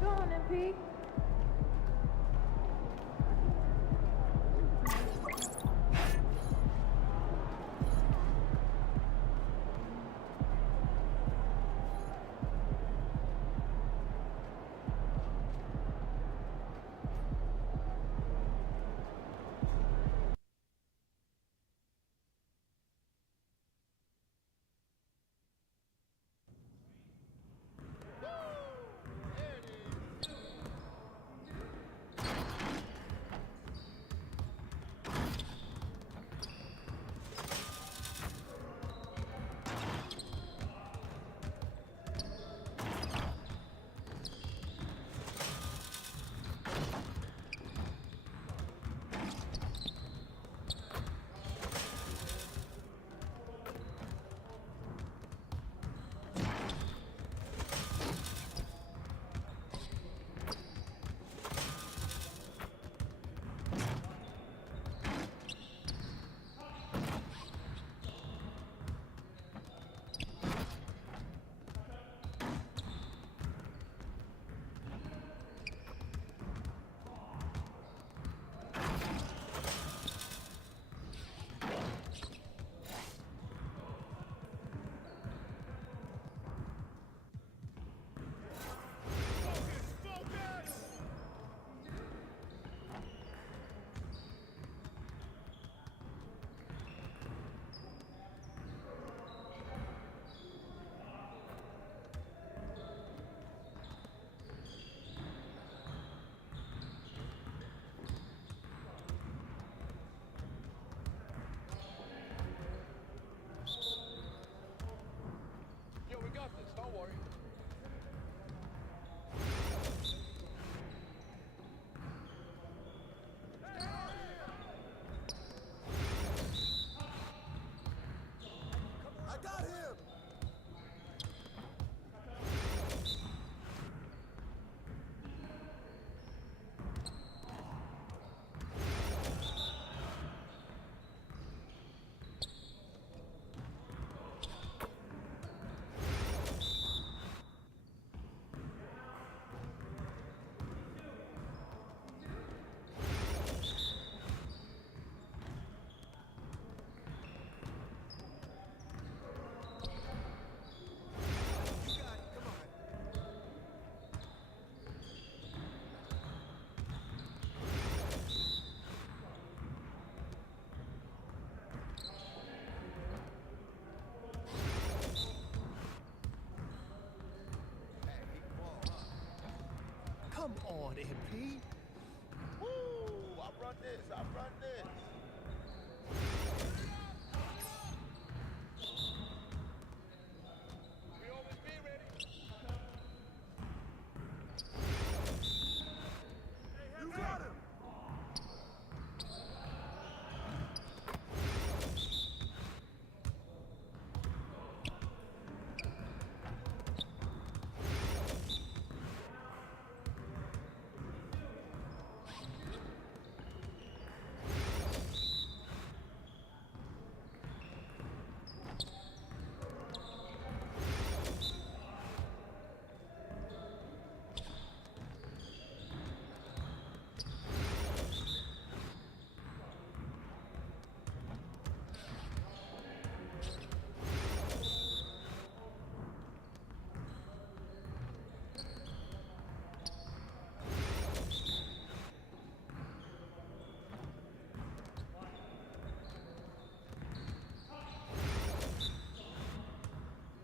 it going, MP? Yo, we got this, don't worry. I got him! Come on, MP. Woo! I run this, I run this. We always be ready. You got him!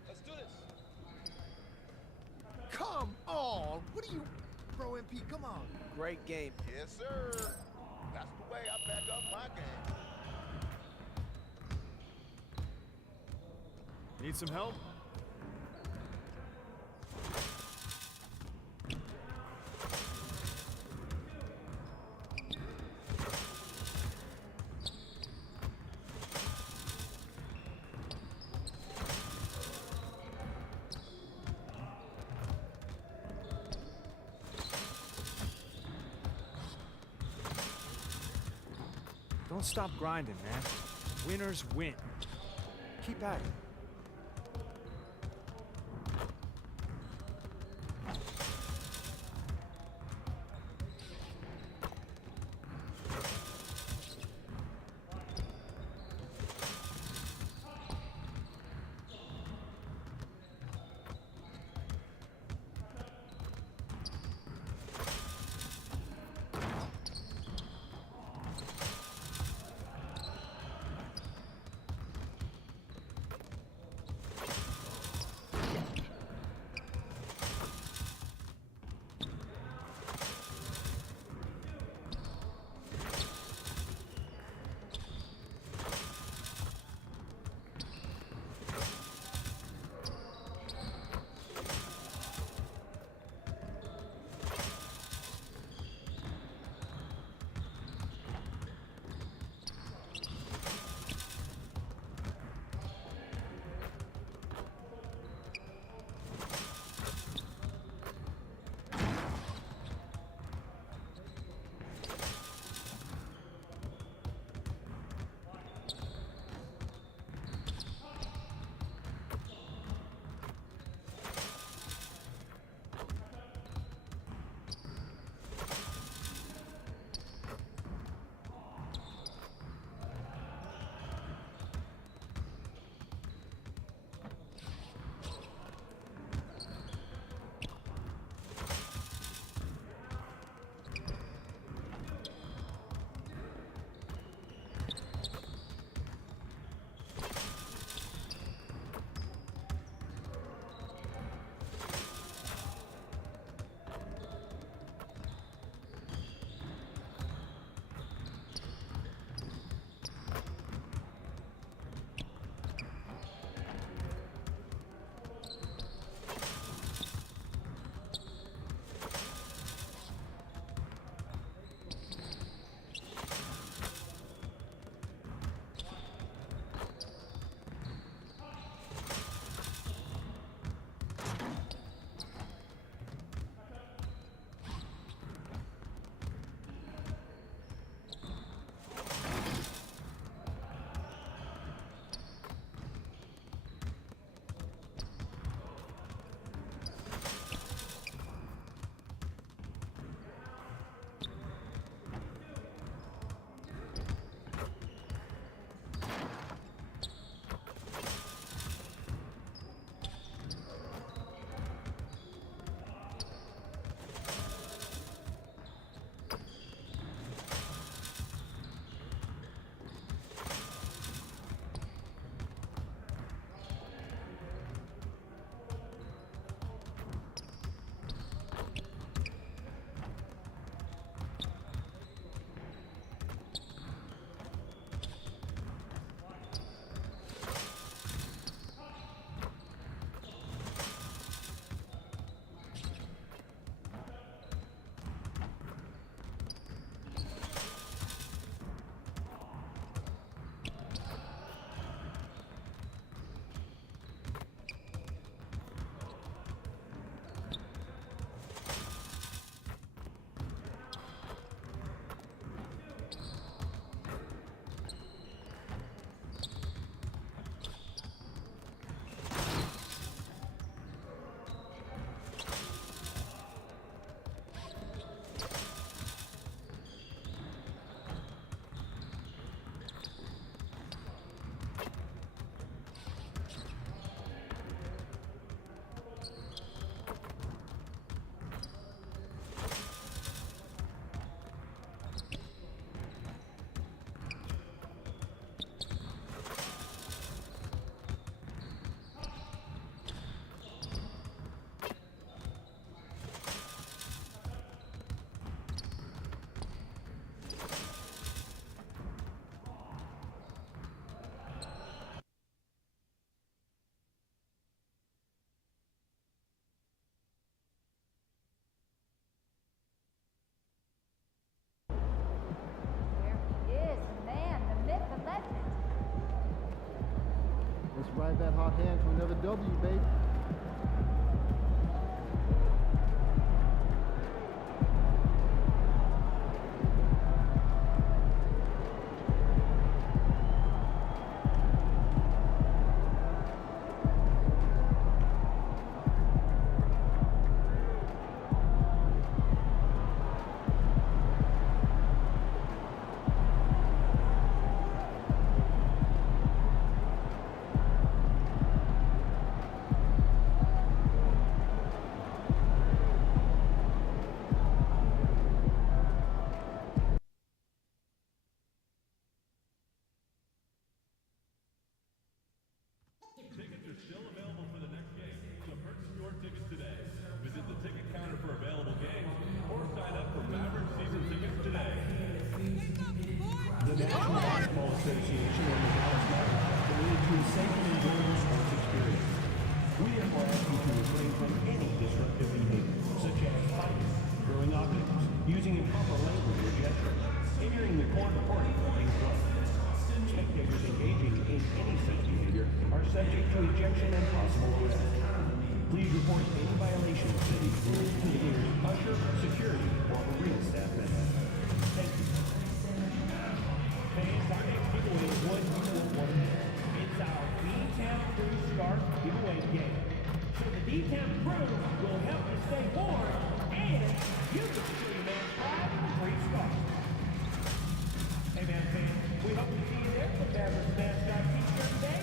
Let's do this. Come on! What are you... Bro, MP, come on. Great game. Yes, sir. That's the way I back up my game. Need some help? Don't stop grinding, man. Winners win. Keep at it. Let's ride that hot hand to another W, baby. Using improper language or gestures, hindering the court reporting from being closed. Spectators engaging in any such behavior are subject to ejection and possible arrest. Please report any violation of city rules to the nearest usher, security, or arena staff member. Thank you. Fans, our next giveaway is one you will want to miss. It's our D-Town Crew Scarf giveaway game. So the D-Town Crew will help you stay warm and you get to see Man Pride and free scarf. Hey man fans, we hope to see you there for Mavericks mascot t-shirt today.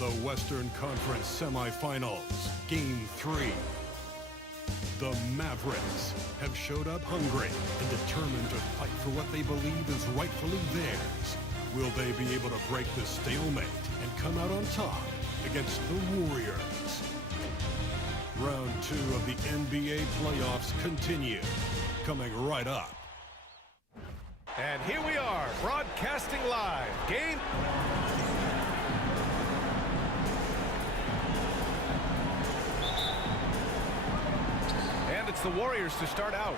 The Western Conference Semifinals, Game 3. The Mavericks have showed up hungry and determined to fight for what they believe is rightfully theirs. Will they be able to break the stalemate and come out on top against the Warriors? Round 2 of the NBA playoffs continue, coming right up. And here we are, broadcasting live. Game. And it's the Warriors to start out.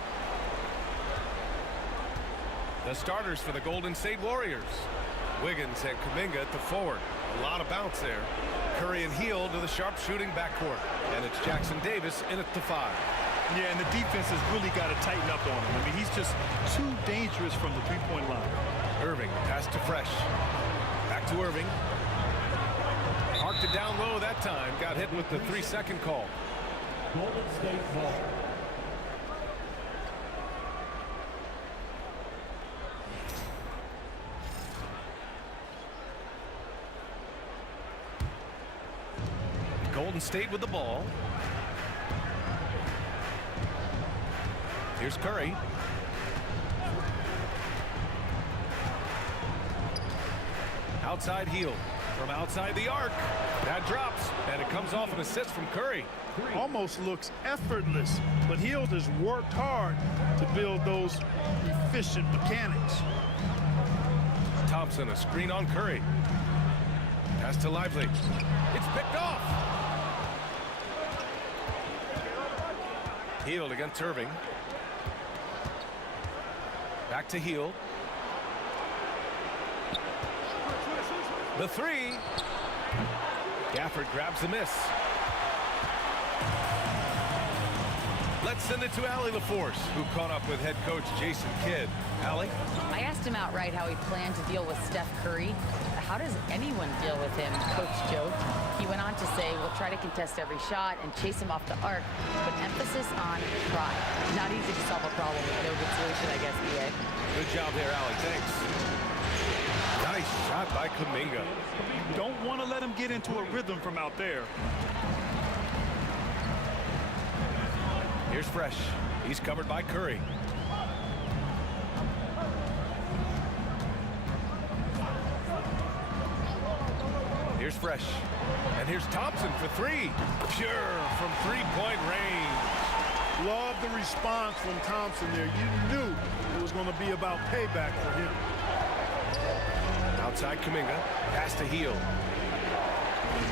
The starters for the Golden State Warriors. Wiggins and Kuminga at the forward. A lot of bounce there. Curry and Hield to the sharpshooting backcourt. And it's Jackson Davis in at the 5. Yeah, and the defense has really got to tighten up on him. I mean, he's just too dangerous from the three-point line. Irving, pass to Fresh. Back to Irving. Parked it down low that time. Got hit with the 3-second call. Golden State ball. Golden State with the ball. Here's Curry. Outside Hield. From outside the arc. That drops. And it comes off an assist from Curry. Almost looks effortless, but Hield has worked hard to build those efficient mechanics. Thompson, a screen on Curry. Pass to Lively. It's picked off. Hield against Irving. Back to Hield. The 3. Gafford grabs the miss. Let's send it to Allie LaForce, who caught up with head coach Jason Kidd. Allie? I asked him outright how he planned to deal with Steph Curry. How does anyone deal with him, Coach joked. He went on to say, we'll try to contest every shot and chase him off the arc, but emphasis on try. Not easy to solve a problem with no good solution, I guess, EA. Good job there, Allie. Thanks. Nice shot by Kuminga. Don't want to let him get into a rhythm from out there. Here's Fresh. He's covered by Curry. Here's Fresh. And here's Thompson for 3. Pure from three-point range. Love the response from Thompson there. You knew it was going to be about payback for him. Outside Kuminga. Pass to Hield.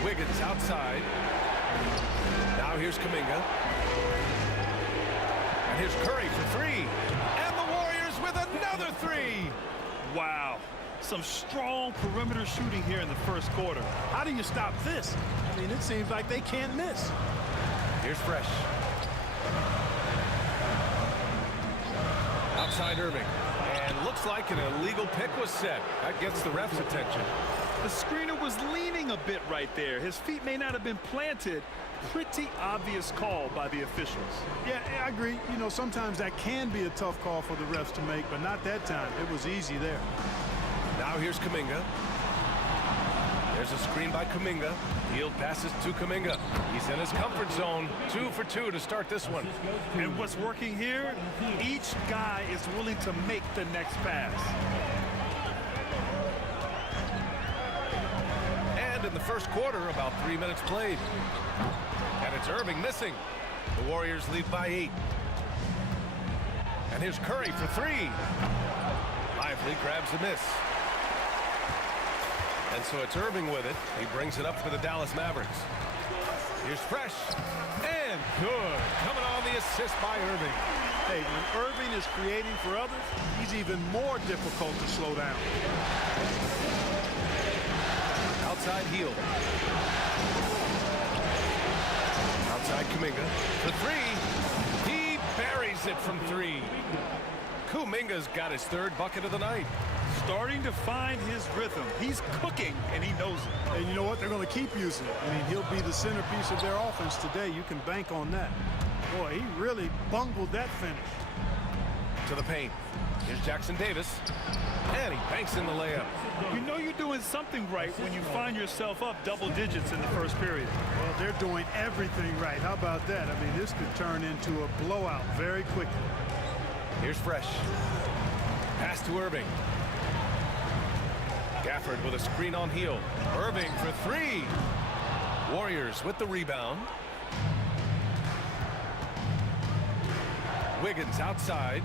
Wiggins outside. Now here's Kuminga. And here's Curry for three. And the Warriors with another three. Wow. Some strong perimeter shooting here in the first quarter. How do you stop this? I mean, it seems like they can't miss. Here's Fresh. Outside Irving. And looks like an illegal pick was set. That gets the ref's attention. The screener was leaning a bit right there. His feet may not have been planted. Pretty obvious call by the officials. Yeah, I agree. You know, sometimes that can be a tough call for the refs to make, but not that time. It was easy there. Now here's Kuminga. There's a screen by Kuminga. Hield passes to Kuminga. He's in his comfort zone. 2 for 2 to start this one. And what's working here? Each guy is willing to make the next pass. And in the first quarter, about 3 minutes played. And it's Irving missing. The Warriors lead by 8. And here's Curry for three. Lively grabs the miss. And so it's Irving with it. He brings it up for the Dallas Mavericks. Here's Fresh. And good. Coming on the assist by Irving. Hey, when Irving is creating for others, he's even more difficult to slow down. Outside Hield. Outside Kuminga. For three. He buries it from three. Kuminga's got his third bucket of the night. Starting to find his rhythm. He's cooking, and he knows it. And you know what? They're going to keep using it. I mean, he'll be the centerpiece of their offense today. You can bank on that. Boy, he really bungled that finish. To the paint. Here's Jackson Davis. And he banks in the layup. You know you're doing something right when you find yourself up double digits in the first period. Well, they're doing everything right. How about that? I mean, this could turn into a blowout very quickly. Here's Fresh. Pass to Irving. Gafford with a screen on Hield. Irving for three. Warriors with the rebound. Wiggins outside.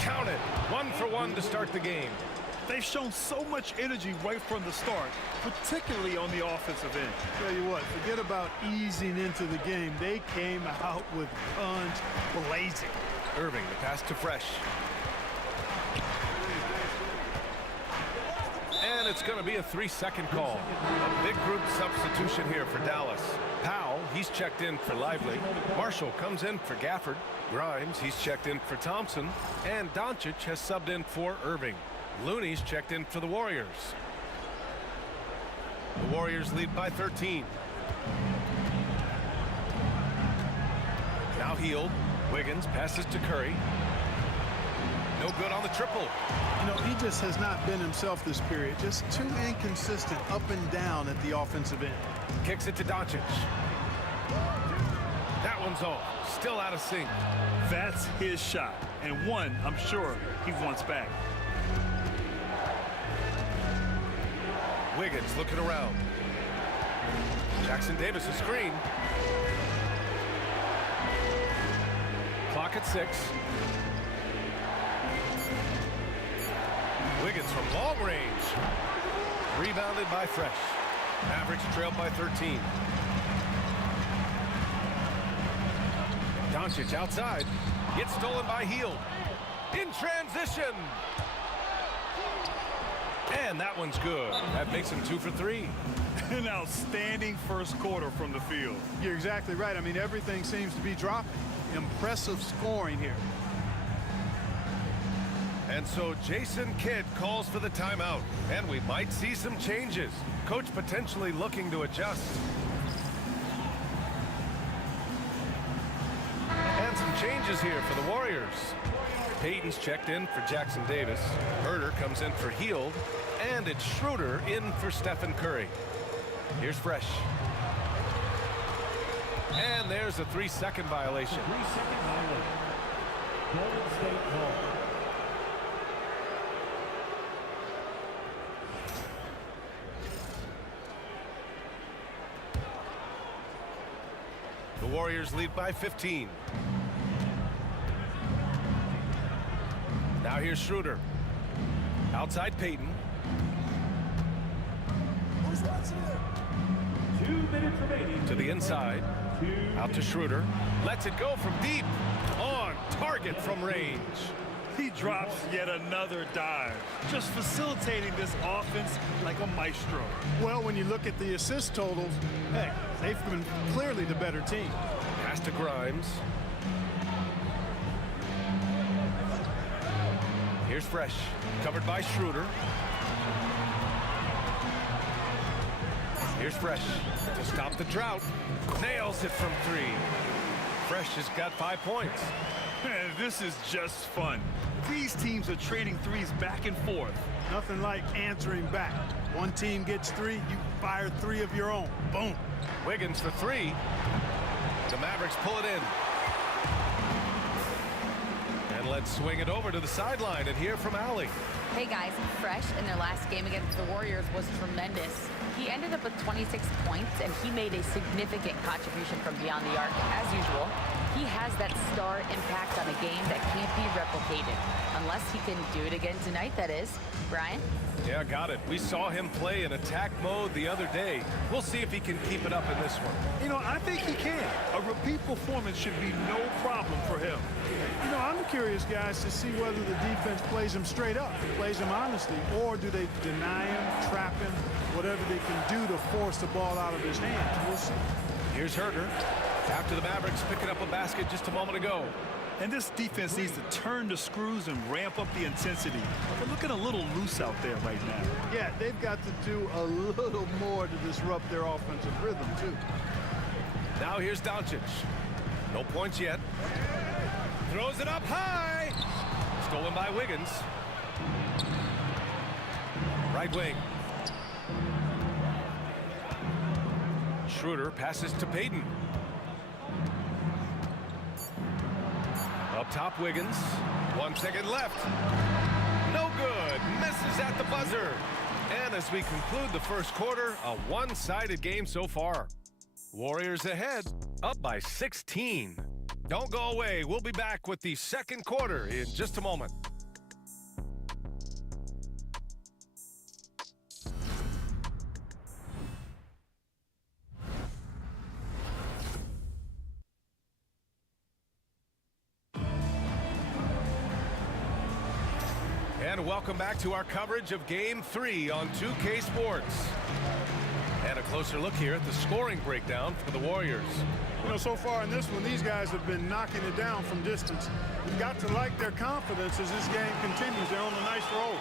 Count it. 1 for 1 to start the game. They've shown so much energy right from the start, particularly on the offensive end. Tell you what, forget about easing into the game. They came out with guns blazing. Irving, the pass to Fresh. And it's going to be a 3-second call. A big group substitution here for Dallas. Powell, he's checked in for Lively. Marshall comes in for Gafford. Grimes, he's checked in for Thompson. And Doncic has subbed in for Irving. Looney's checked in for the Warriors. The Warriors lead by 13. Now Hield. Wiggins passes to Curry. No good on the triple. You know, he just has not been himself this period. Just too inconsistent up and down at the offensive end. Kicks it to Doncic. That one's off. Still out of sync. That's his shot, and one I'm sure he wants back. Wiggins looking around. Jackson Davis a screen. Clock at 6. Wiggins from long range. Rebounded by Fresh. Mavericks trailed by 13. Doncic outside. Gets stolen by Hield. In transition. And that one's good. That makes him 2 for 3. An outstanding first quarter from the field. You're exactly right. I mean, everything seems to be dropping. Impressive scoring here. And so Jason Kidd calls for the timeout. And we might see some changes. Coach potentially looking to adjust. And some changes here for the Warriors. Payton's checked in for Jackson Davis. Herder comes in for Hield. And it's Schroeder in for Stephen Curry. Here's Fresh. And there's a 3-second violation. 3-second violation. Golden State ball. The Warriors lead by 15. Now here's Schroeder. Outside Payton. Who's watching it? 2 minutes remaining. To the inside. Out to Schroeder. Lets it go from deep. On target from range. He drops yet another dive, just facilitating this offense like a maestro. Well, when you look at the assist totals, hey, they've been clearly the better team. Pass to Grimes. Here's Fresh, covered by Schroeder. Here's Fresh to stop the drought. Nails it from 3. Fresh has got 5 points. Man, this is just fun. These teams are trading threes back and forth. Nothing like answering back. One team gets 3, you fire 3 of your own. Boom. Wiggins for 3. The Mavericks pull it in. And let's swing it over to the sideline and hear from Allie. Hey guys, Fresh in their last game against the Warriors was tremendous. He ended up with 26 points, and he made a significant contribution from beyond the arc, as usual. He has that star impact on a game that can't be replicated. Unless he can do it again tonight, that is. Brian? Yeah, got it. We saw him play in attack mode the other day. We'll see if he can keep it up in this one. You know, I think he can. A repeat performance should be no problem for him. You know, I'm curious, guys, to see whether the defense plays him straight up, plays him honestly, or do they deny him, trap him, whatever they can do to force the ball out of his hands. We'll see. Here's Herter. After the Mavericks picking up a basket just a moment ago. And this defense needs to turn the screws and ramp up the intensity. They're looking a little loose out there right now. Yeah, they've got to do a little more to disrupt their offensive rhythm, too. Now here's Doncic. No points yet. Throws it up high. Stolen by Wiggins. Right wing. Schroeder passes to Payton. Up top, Wiggins. 1 second left. No good. Misses at the buzzer. And as we conclude the first quarter, a one-sided game so far. Warriors ahead, up by 16. Don't go away. We'll be back with the second quarter in just a moment. And welcome back to our coverage of Game 3 on 2K Sports. And a closer look here at the scoring breakdown for the Warriors. You know, so far in this one, these guys have been knocking it down from distance. You've got to like their confidence as this game continues. They're on a nice roll.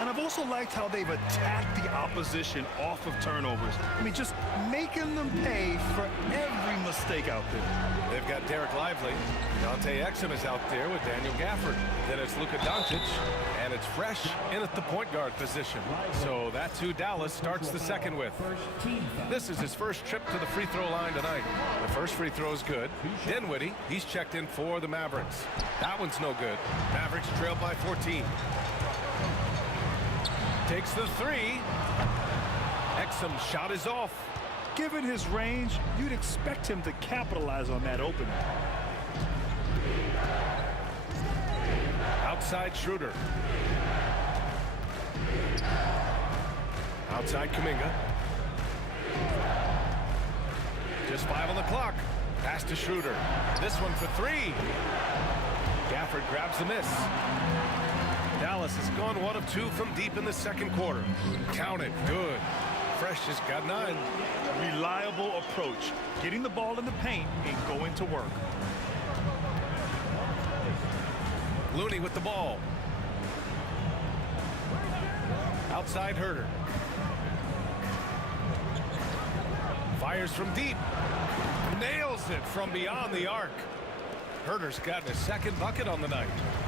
And I've also liked how they've attacked the opposition off of turnovers. I mean, just making them pay for every mistake out there. They've got Derek Lively. Dante Exum is out there with Daniel Gafford. Then it's Luka Doncic, and it's Fresh in at the point guard position. So that's who Dallas starts the second with. This is his first trip to the free throw line tonight. The first free throw is good. Dinwiddie, he's checked in for the Mavericks. That one's no good. Mavericks trail by 14. Takes the 3. Exum shot is off. Given his range, you'd expect him to capitalize on that opening. Outside Schroeder. Outside Kuminga. Just 5 on the clock. Pass to Schroeder. This one for 3. Gafford grabs the miss. Dallas has gone 1 of 2 from deep in the second quarter. Count it. Good. Fresh has got 9. Reliable approach. Getting the ball in the paint and going to work. Looney with the ball. Outside Herter. Fires from deep. Nails it from beyond the arc. Herter's gotten his second bucket on the night.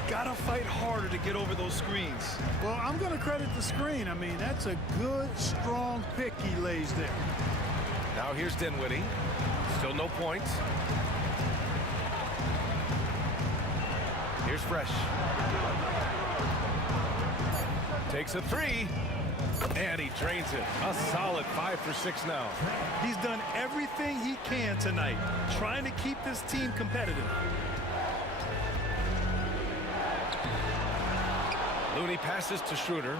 Gotta fight harder to get over those screens. Well, I'm going to credit the screen. I mean, that's a good, strong pick he lays there. Now here's Dinwiddie. Still no points. Here's Fresh. Takes a 3. And he drains it. A solid 5 for 6 now. He's done everything he can tonight, trying to keep this team competitive. Looney passes to Schroeder.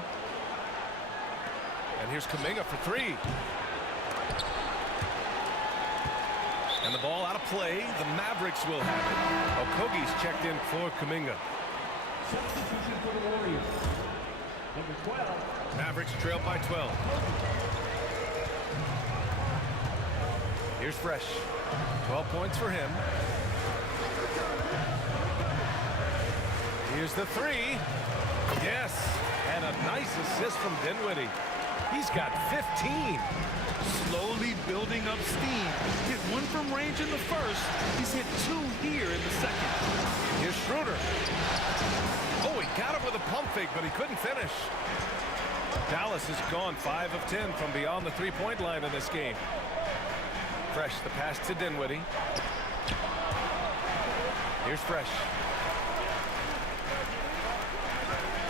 And here's Kuminga for 3. And the ball out of play. The Mavericks will have it. Okogie's checked in for Kuminga. Substitution for the Warriors. Number 12. Mavericks trail by 12. Here's Fresh. 12 points for him. Here's the three. Yes. And a nice assist from Dinwiddie. He's got 15. Slowly building up steam. Hit one from range in the first. He's hit two here in the second. Here's Schroeder. Oh, he got it with a pump fake, but he couldn't finish. Dallas has gone 5 of 10 from beyond the three-point line in this game. Fresh, the pass to Dinwiddie. Here's Fresh.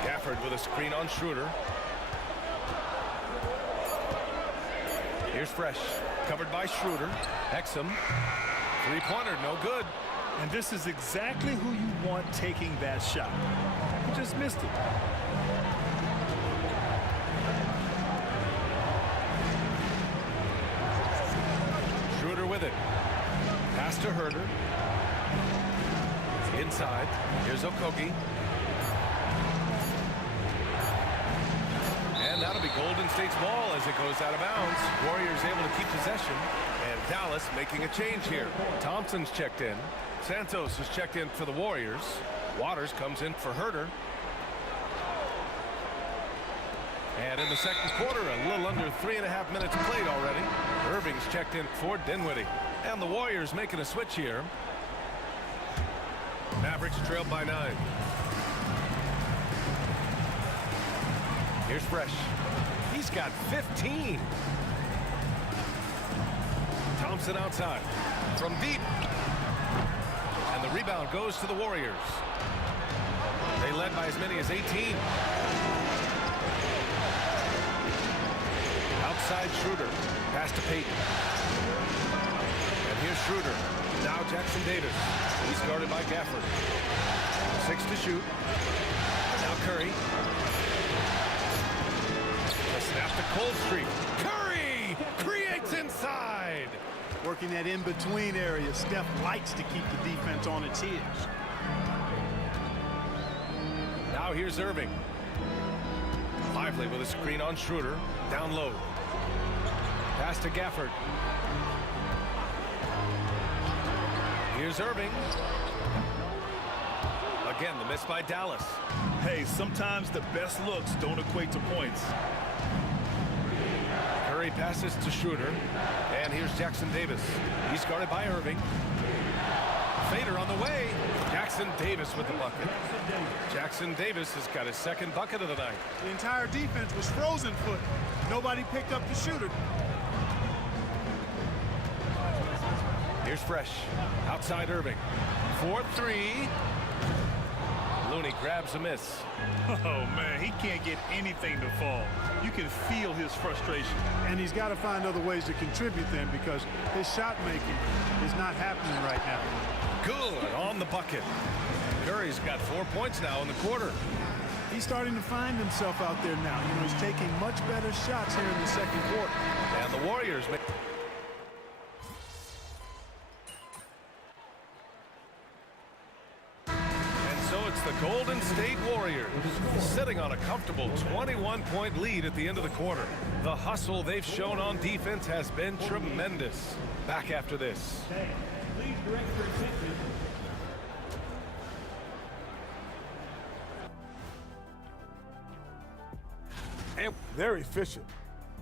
Gafford with a screen on Schroeder. Here's Fresh, covered by Schroeder. Exum, three-pointer, no good. And this is exactly who you want taking that shot. He just missed it. Schroeder with it. Pass to Herter. Inside. Here's Okogie. And that'll be Golden State's ball as it goes out of bounds. Warriors able to keep possession. And Dallas making a change here. Thompson's checked in. Santos is checked in for the Warriors. Waters comes in for Herter. And in the second quarter, a little under 3.5 minutes played already. Irving's checked in for Dinwiddie. And the Warriors making a switch here. Mavericks trailed by 9. Here's Fresh. He's got 15. Thompson outside. From deep. And the rebound goes to the Warriors. They led by as many as 18. Outside Schroeder. Pass to Payton. And here's Schroeder. Now Jackson Davis. He's guarded by Gafford. 6 to shoot. Now Curry. Snap to Cold Street. Curry creates inside. Working that in-between area. Steph likes to keep the defense on its heels. Now here's Irving. Lively with a screen on Schroeder. Down low. Pass to Gafford. Here's Irving. Again, the miss by Dallas. Hey, sometimes the best looks don't equate to points. Curry passes to Schroeder. And here's Jackson Davis. He's guarded by Irving. Fader on the way. Jackson Davis with the bucket. Jackson Davis has got his second bucket of the night. The entire defense was frozen foot. Nobody picked up the shooter. Here's Fresh. Outside Irving. 4-3. Looney grabs a miss. Oh, man, he can't get anything to fall. You can feel his frustration. And he's got to find other ways to contribute then because his shot making is not happening right now. Good on the bucket. Curry's got 4 points now in the quarter. He's starting to find himself out there now. You know, he's taking much better shots here in the second quarter. And the Warriors make... The Golden State Warriors sitting on a comfortable 21-point lead at the end of the quarter. The hustle they've shown on defense has been tremendous. Back after this. Please direct your attention. They're efficient.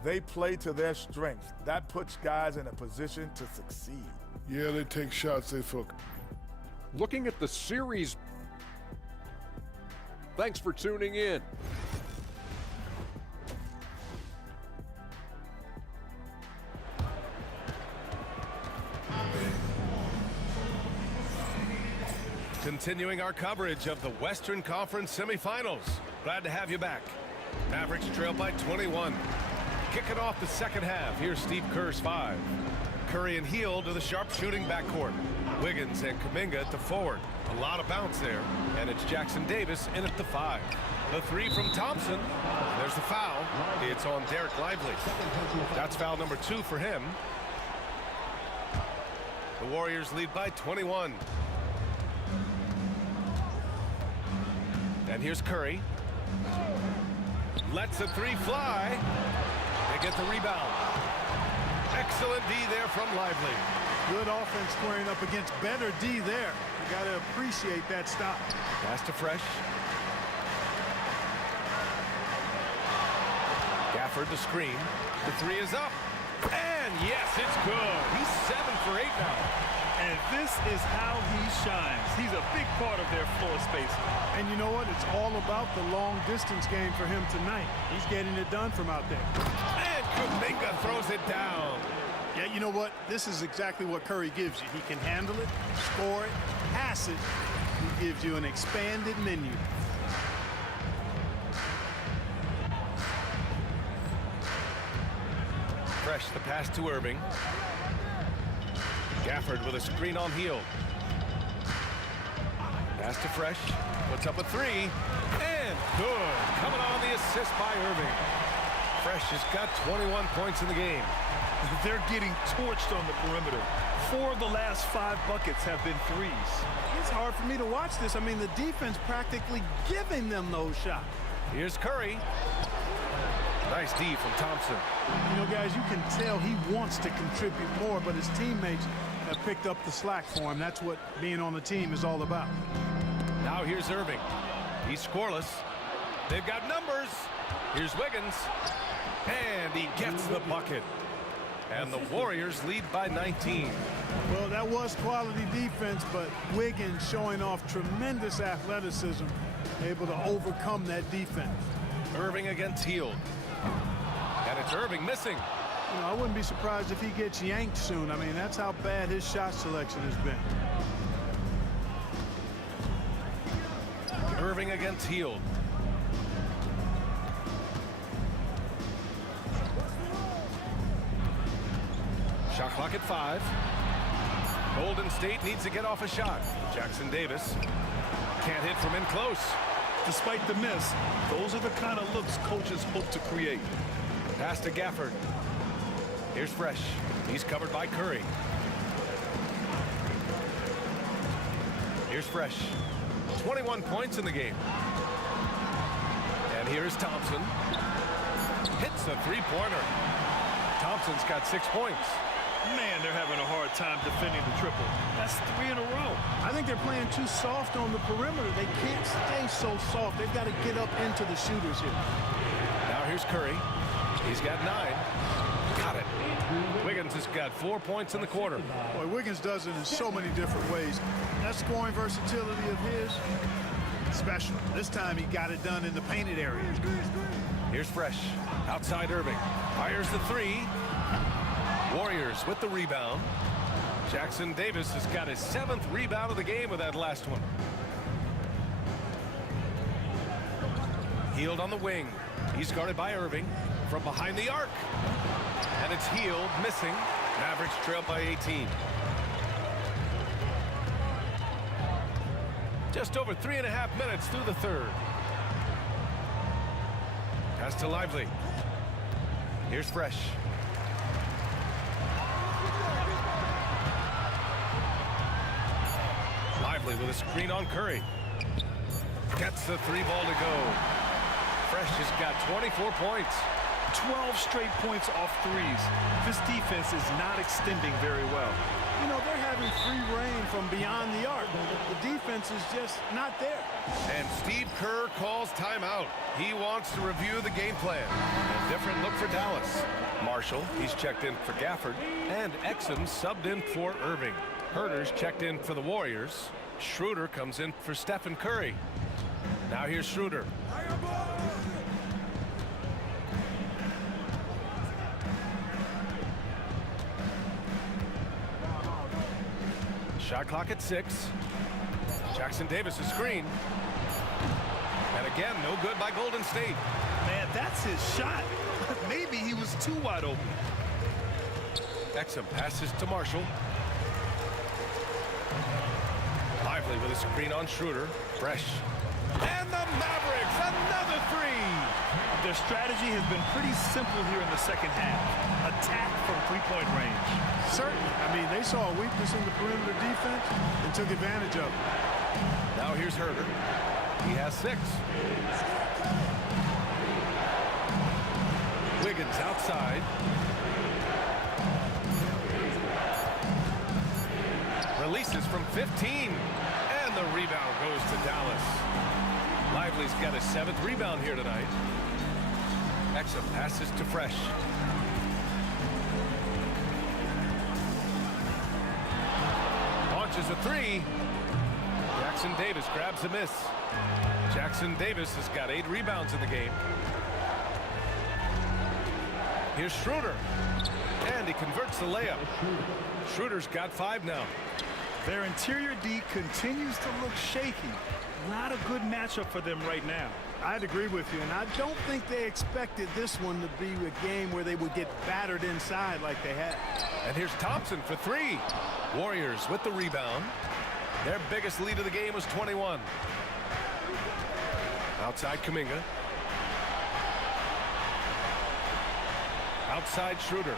They play to their strengths. That puts guys in a position to succeed. Yeah, they take shots, they focus. Looking at the series. Thanks for tuning in. Continuing our coverage of the Western Conference semifinals. Glad to have you back. Mavericks trail by 21. Kicking off the second half. Here's Steve Kerr's 5. Curry and Hield to the sharpshooting backcourt. Wiggins and Kuminga at the forward. A lot of bounce there. And it's Jackson Davis in at the 5. The 3 from Thompson. There's the foul. It's on Derek Lively. That's foul number 2 for him. The Warriors lead by 21. And here's Curry. Lets a three fly. They get the rebound. Excellent D there from Lively. Good offense squaring up against better D there. You got to appreciate that stop. Pass to Fresh. Gafford the screen. The three is up. And yes, it's good. He's 7 for 8 now. And this is how he shines. He's a big part of their floor space. And you know what? It's all about the long distance game for him tonight. He's getting it done from out there. And Kuminga throws it down. Yeah, you know what? This is exactly what Curry gives you. He can handle it, score it, pass it. He gives you an expanded menu. Fresh the pass to Irving. Gafford with a screen on Hield. Pass to Fresh. Puts up a three. And good. Coming on the assist by Irving. Fresh has got 21 points in the game. They're getting torched on the perimeter. 4 of the last 5 buckets have been threes. It's hard for me to watch this. I mean, the defense practically giving them those shots. Here's Curry. Nice D from Thompson. You know, guys, you can tell he wants to contribute more, but his teammates have picked up the slack for him. That's what being on the team is all about. Now here's Irving. He's scoreless. They've got numbers. Here's Wiggins. And he gets the bucket. And the Warriors lead by 19. Well, that was quality defense, but Wiggins showing off tremendous athleticism, able to overcome that defense. Irving against Hield. And it's Irving missing. You know, I wouldn't be surprised if he gets yanked soon. I mean, that's how bad his shot selection has been. Irving against Hield. Shot clock at 5. Golden State needs to get off a shot. Jackson Davis can't hit from in close. Despite the miss, those are the kind of looks coaches hope to create. Pass to Gafford. Here's Fresh. He's covered by Curry. Here's Fresh. 21 points in the game. And here's Thompson. Hits a three-pointer. Thompson's got 6 points. Man, they're having a hard time defending the triple. That's 3 in a row. I think they're playing too soft on the perimeter. They can't stay so soft. They've got to get up into the shooters here. Now here's Curry. He's got 9. Got it. Wiggins has got 4 points in the quarter. Boy, Wiggins does it in so many different ways. That scoring versatility of his, special. This time he got it done in the painted area. Here's Fresh. Outside Irving. Fires the 3. Warriors with the rebound. Jackson Davis has got his 7th rebound of the game with that last one. Hield on the wing. He's guarded by Irving from behind the arc. And it's Hield missing. Mavericks trail by 18. Just over 3.5 minutes through the third. Pass to Lively. Here's Fresh. Lively with a screen on Curry. Gets the 3 ball to go. Fresh has got 24 points. 12 straight points off threes. This defense is not extending very well. You know, they're having free reign from beyond the arc. The defense is just not there. And Steve Kerr calls timeout. He wants to review the game plan. A different look for Dallas. Marshall, he's checked in for Gafford. And Exum subbed in for Irving. Herter's checked in for the Warriors. Schroeder comes in for Stephen Curry. Now here's Schroeder. Shot clock at 6. Jackson Davis is screen. And again, no good by Golden State. Man, that's his shot. Maybe he was too wide open. Exum passes to Marshall. Lively with a screen on Schroeder. Fresh And the Mavericks, another three. Their strategy has been pretty simple here in the second half. Attack from three-point range. Certainly. I mean, they saw a weakness in the perimeter defense and took advantage of it. Now here's Herder. He has 6. Wiggins outside. Releases from 15. And the rebound goes to Dallas. Lively's got his 7th rebound here tonight. Exum passes to Fresh. Launches a 3. Jackson Davis grabs a miss. Jackson Davis has got 8 rebounds in the game. Here's Schroeder. And he converts the layup. Schroeder's got 5 now. Their interior D continues to look shaky. Not a good matchup for them right now. I'd agree with you, and I don't think they expected this one to be a game where they would get battered inside like they had. And here's Thompson for 3. Warriors with the rebound. Their biggest lead of the game was 21. Outside Kuminga. Outside Schroeder.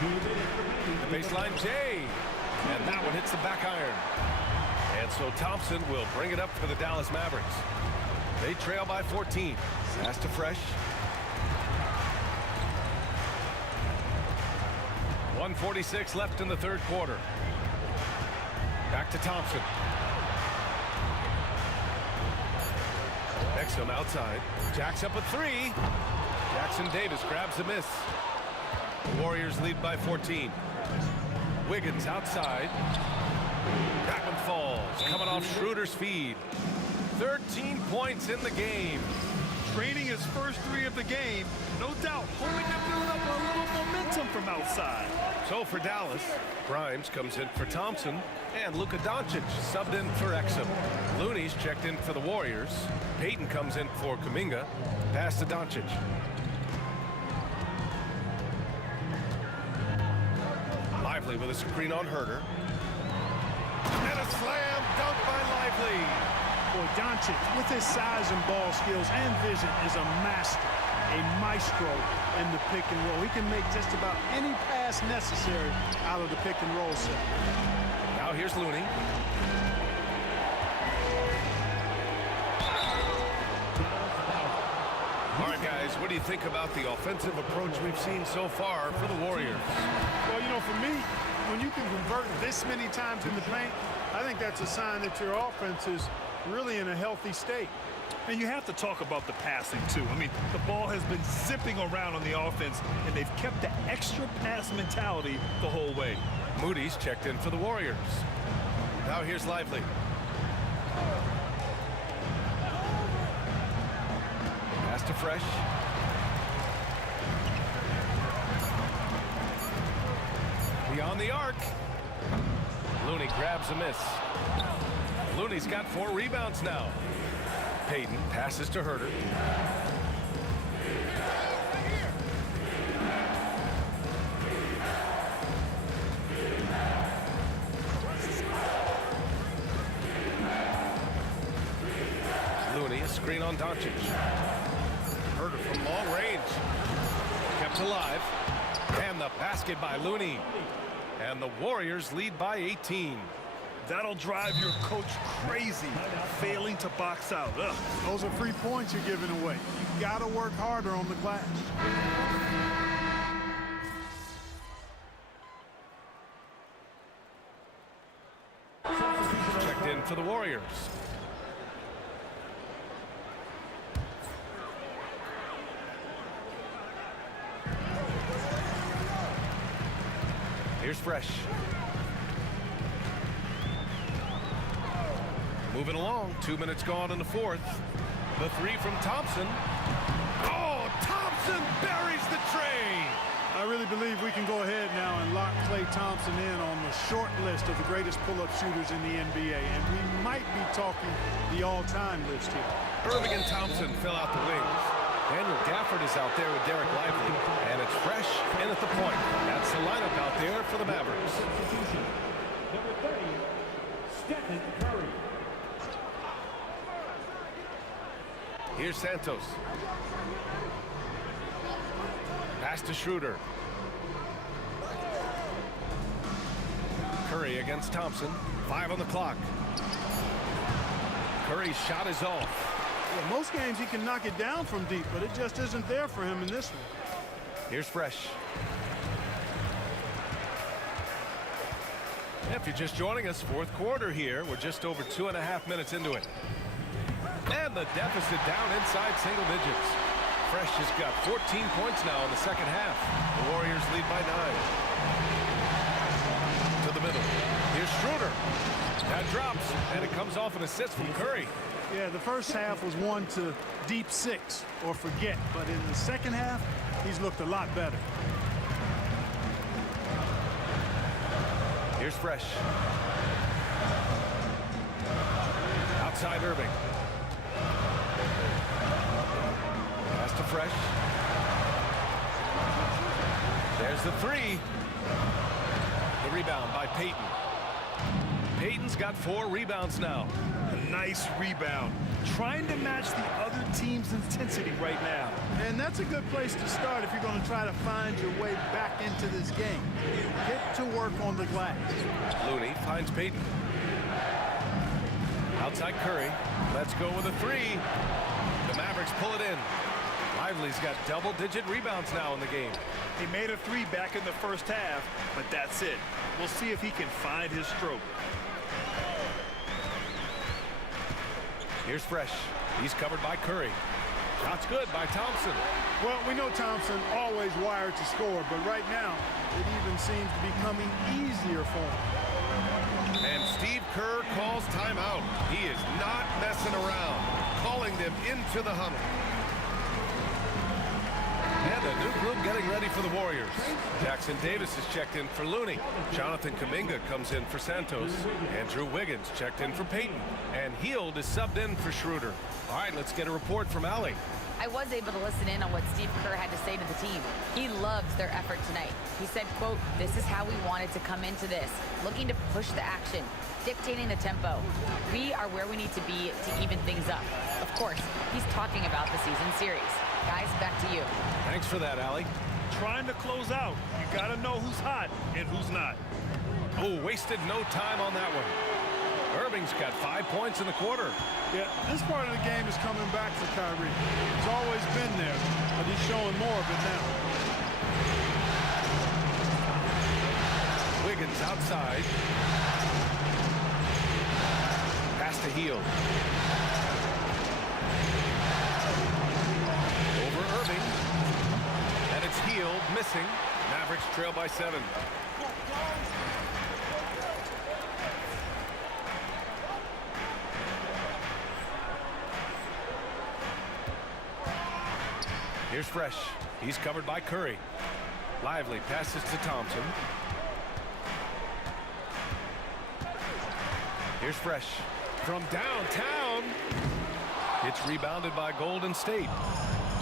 The baseline Jay. And that one hits the back iron. And so Thompson will bring it up for the Dallas Mavericks. They trail by 14. Pass to Fresh. 1:46 left in the third quarter. Back to Thompson. Exum outside. Jacks up a 3. Jackson Davis grabs a miss. The Warriors lead by 14. Wiggins outside. That one falls. Coming off Schroeder's feed. 13 points in the game. Draining his first 3 of the game. No doubt hoping to build up a little momentum from outside. So for Dallas, Grimes comes in for Thompson. And Luka Doncic subbed in for Exum. Looney's checked in for the Warriors. Payton comes in for Kuminga. Pass to Doncic. Lively with a screen on Herder. And a slam dunk by Lively. Boy, Doncic, with his size and ball skills and vision, is a master, a maestro in the pick and roll. He can make just about any pass necessary out of the pick and roll set. Now here's Looney. All right, guys, what do you think about the offensive approach we've seen so far for the Warriors? Well, you know, for me, when you can convert this many times in the paint, I think that's a sign that your offense is really in a healthy state. And you have to talk about the passing, too. I mean, the ball has been zipping around on the offense, and they've kept the extra pass mentality the whole way. Moody's checked in for the Warriors. Now here's Lively. Pass to Fresh. Beyond the arc. Looney grabs a miss. Looney's got 4 rebounds now. Payton passes to Herder. Looney, a screen on Doncic. Herder from long range. Kept alive. And the basket by Looney. And the Warriors lead by 18. That'll drive your coach crazy, failing to box out. Ugh. Those are free points you're giving away. You got to work harder on the glass. Checked in for the Warriors. Here's Fresh. Moving along, 2 minutes gone in the fourth. The 3 from Thompson. Oh, Thompson buries the tray. I really believe we can go ahead now and lock Klay Thompson in on the short list of the greatest pull-up shooters in the NBA, and we might be talking the all-time list here. Irving and Thompson fill out the wings. Daniel Gafford is out there with Derek Lively, and it's Fresh in at the point. That's the lineup out there for the Mavericks. Number 30, Stephen Curry. Here's Santos. Pass to Schroeder. Curry against Thompson. 5 on the clock. Curry's shot is off. Yeah, most games he can knock it down from deep, but it just isn't there for him in this one. Here's Fresh. If you're just joining us, fourth quarter here. We're just over 2.5 minutes into it. And the deficit down inside single digits. Fresh has got 14 points now in the second half. The Warriors lead by 9. To the middle. Here's Schroeder. That drops, and it comes off an assist from Curry. Yeah, the first half was one to deep 6 or forget, but in the second half, he's looked a lot better. Here's Fresh. Outside Irving. Pass to Fresh. There's the 3. The rebound by Payton. Payton's got 4 rebounds now. A nice rebound. Trying to match the other team's intensity right now. And that's a good place to start if you're going to try to find your way back into this game. Get to work on the glass. Looney finds Payton. Outside Curry. Let's go with a 3. The Mavericks pull it in. Lively's got double-digit rebounds now in the game. He made a 3 back in the first half, but that's it. We'll see if he can find his stroke. Here's Fresh. He's covered by Curry. Shot's good by Thompson. Well, we know Thompson always wired to score, but right now, it even seems to be coming easier for him. And Steve Kerr calls timeout. He is not messing around, calling them into the huddle. And a new group getting ready for the Warriors. Jackson Davis is checked in for Looney. Jonathan Kuminga comes in for Santos. Andrew Wiggins checked in for Payton. And Hield is subbed in for Schroeder. All right, let's get a report from Allie. I was able to listen in on what Steve Kerr had to say to the team. He loves their effort tonight. He said, quote, "This is how we wanted to come into this, looking to push the action, dictating the tempo. We are where we need to be to even things up." Of course, he's talking about the season series. Guys, back to you. Thanks for that, Allie. Trying to close out. You got to know who's hot and who's not. Oh, wasted no time on that one. Irving's got 5 points in the quarter. Yeah, this part of the game is coming back for Kyrie. He's always been there, but he's showing more of it now. Wiggins outside. Pass to Hield. Over Irving. And it's Hield missing. Mavericks trail by 7. Here's Fresh. He's covered by Curry. Lively passes to Thompson. Here's Fresh. From downtown. It's rebounded by Golden State.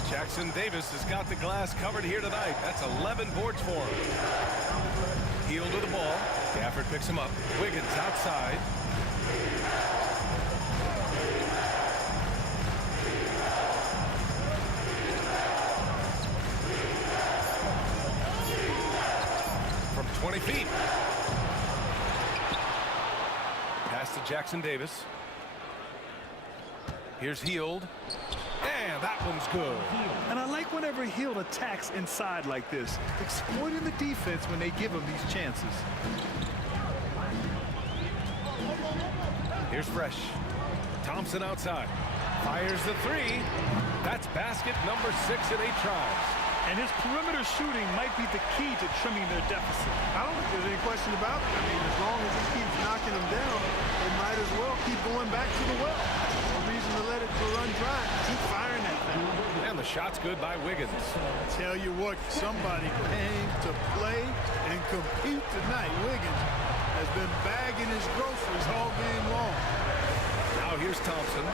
Jackson Davis has got the glass covered here tonight. That's 11 boards for him. Hield to the ball. Gafford picks him up. Wiggins outside. From 20 feet. Pass to Jackson Davis. Here's Hield. And that one's good. And I like whenever Hield attacks inside like this, exploiting the defense when they give him these chances. Here's Fresh. Thompson outside. Fires the 3. That's basket number 6 in 8 tries. And his perimeter shooting might be the key to trimming their deficit. I don't think there's any question about it. I mean, as long as he keeps knocking them down, they might as well keep going back to the well. No reason to let it run dry. Keep firing that thing. And the shot's good by Wiggins. Tell you what, somebody came to play and compete tonight. Wiggins has been bagging his groceries all game long. Now here's Thompson.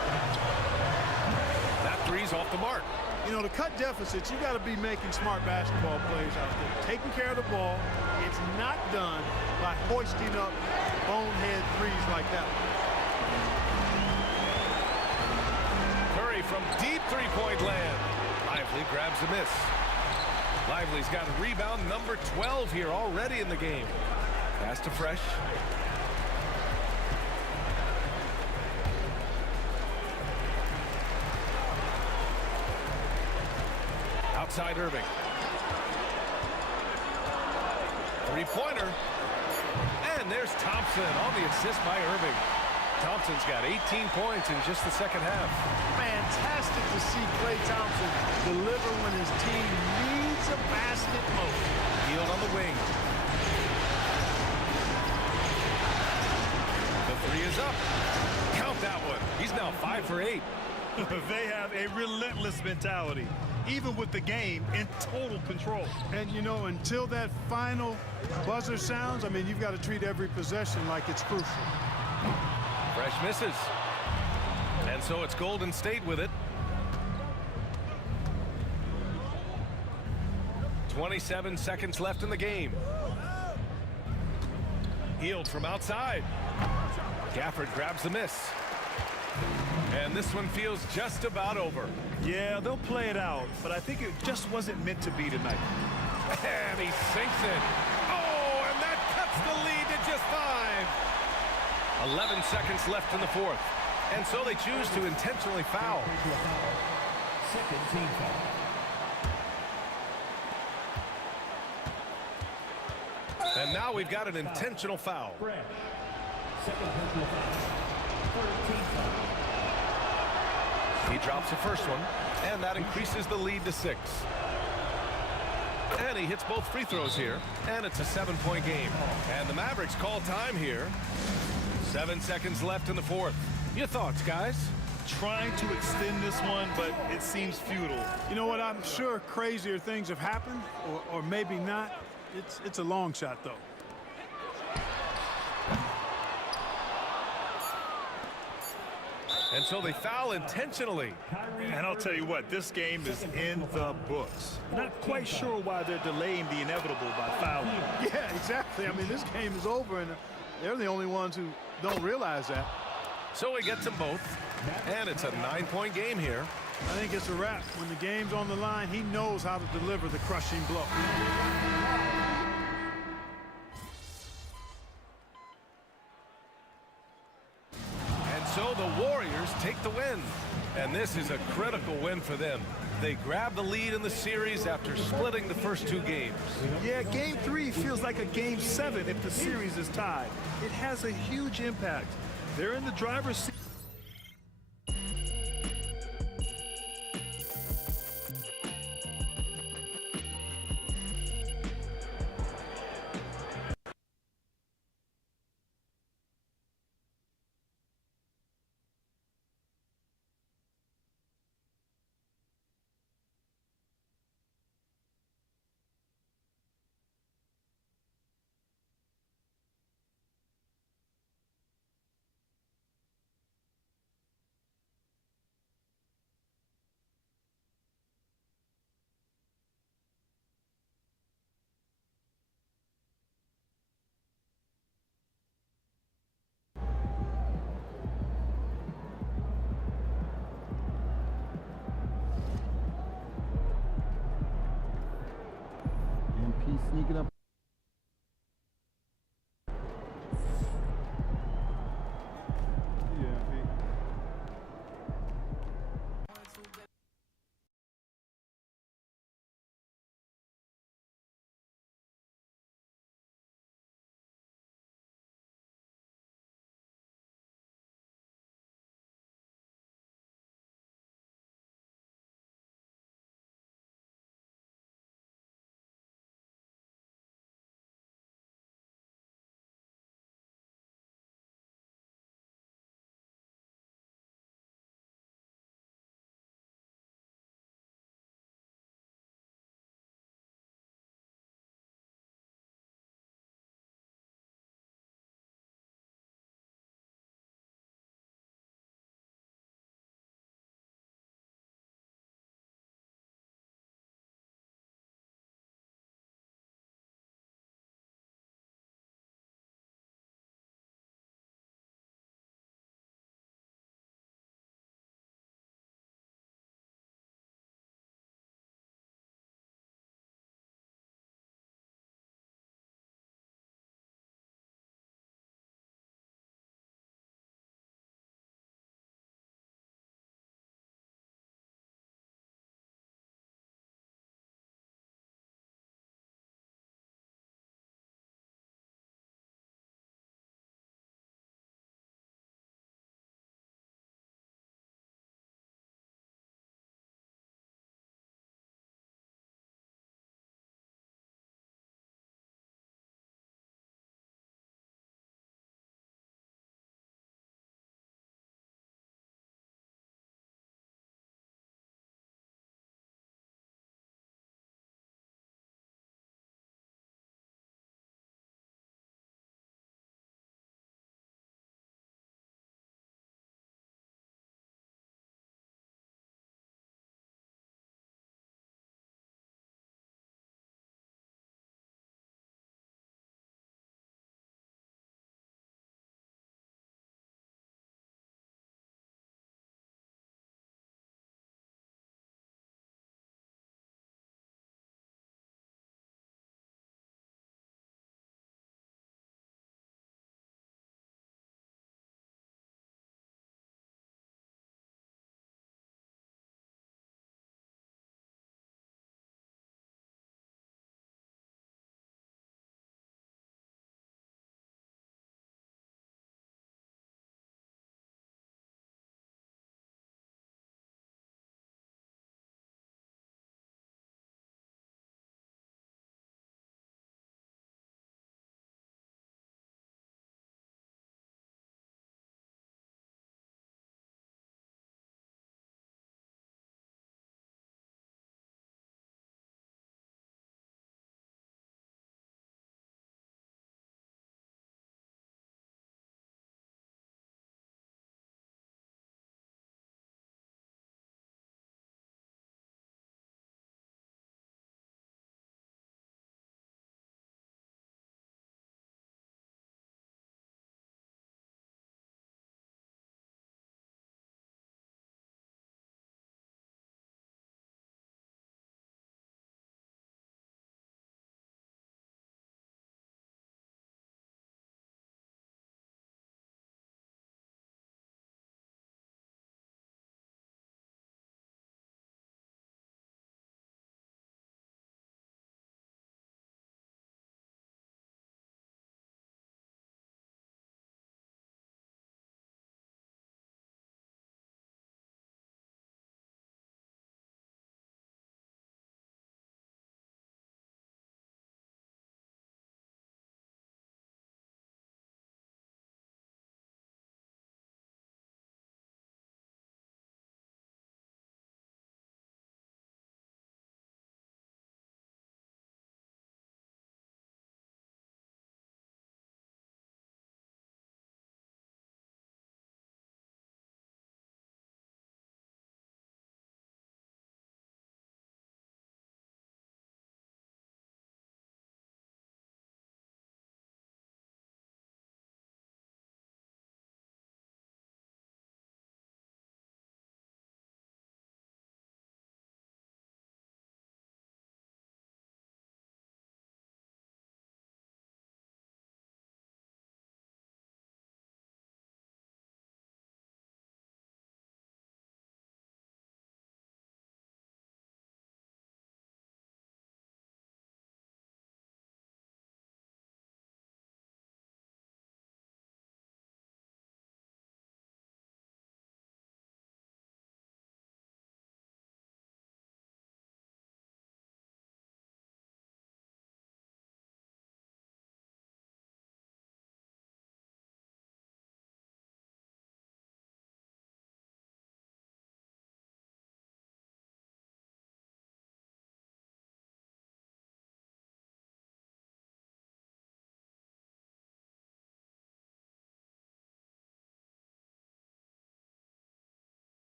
That 3's off the mark. You know, to cut deficits, you got to be making smart basketball plays out there. Taking care of the ball. It's not done by hoisting up bonehead threes like that. Curry from deep three-point land. Lively grabs the miss. Lively's got rebound number 12 here already in the game. Pass to Fresh. Outside Irving. Three-pointer. And there's Thompson on the assist by Irving. Thompson's got 18 points in just the second half. Fantastic to see Klay Thompson deliver when his team needs a basket most. Hield on the wing. The three is up. Count that one. He's now 5 for 8. They have a relentless mentality, even with the game in total control. And, you know, until that final buzzer sounds, I mean, you've got to treat every possession like it's crucial. Fresh misses. And so it's Golden State with it. 27 seconds left in the game. Hield from outside. Gafford grabs the miss. And this one feels just about over. Yeah, they'll play it out, but I think it just wasn't meant to be tonight. And he sinks it. Oh, and that cuts the lead to just 5. 11 seconds left in the fourth. And so they choose to intentionally foul. Second team foul. And now we've got an intentional foul. Fresh. Second personal foul. Third team foul. He drops the first one, and that increases the lead to 6. And he hits both free throws here, and it's a 7-point game. And the Mavericks call time here. 7 seconds left in the fourth. Your thoughts, guys? Trying to extend this one, but it seems futile. You know what? I'm sure crazier things have happened, or maybe not. It's a long shot, though. And so they foul intentionally. And I'll tell you what, this game is in the books. Not quite sure why they're delaying the inevitable by fouling. Yeah, exactly. I mean, this game is over, and they're the only ones who don't realize that. So he gets them both, and it's a 9-point game here. I think it's a wrap. When the game's on the line, he knows how to deliver the crushing blow. So the Warriors take the win. And this is a critical win for them. They grab the lead in the series after splitting the first 2 games. Yeah, Game 3 feels like a Game 7 if the series is tied. It has a huge impact. They're in the driver's seat.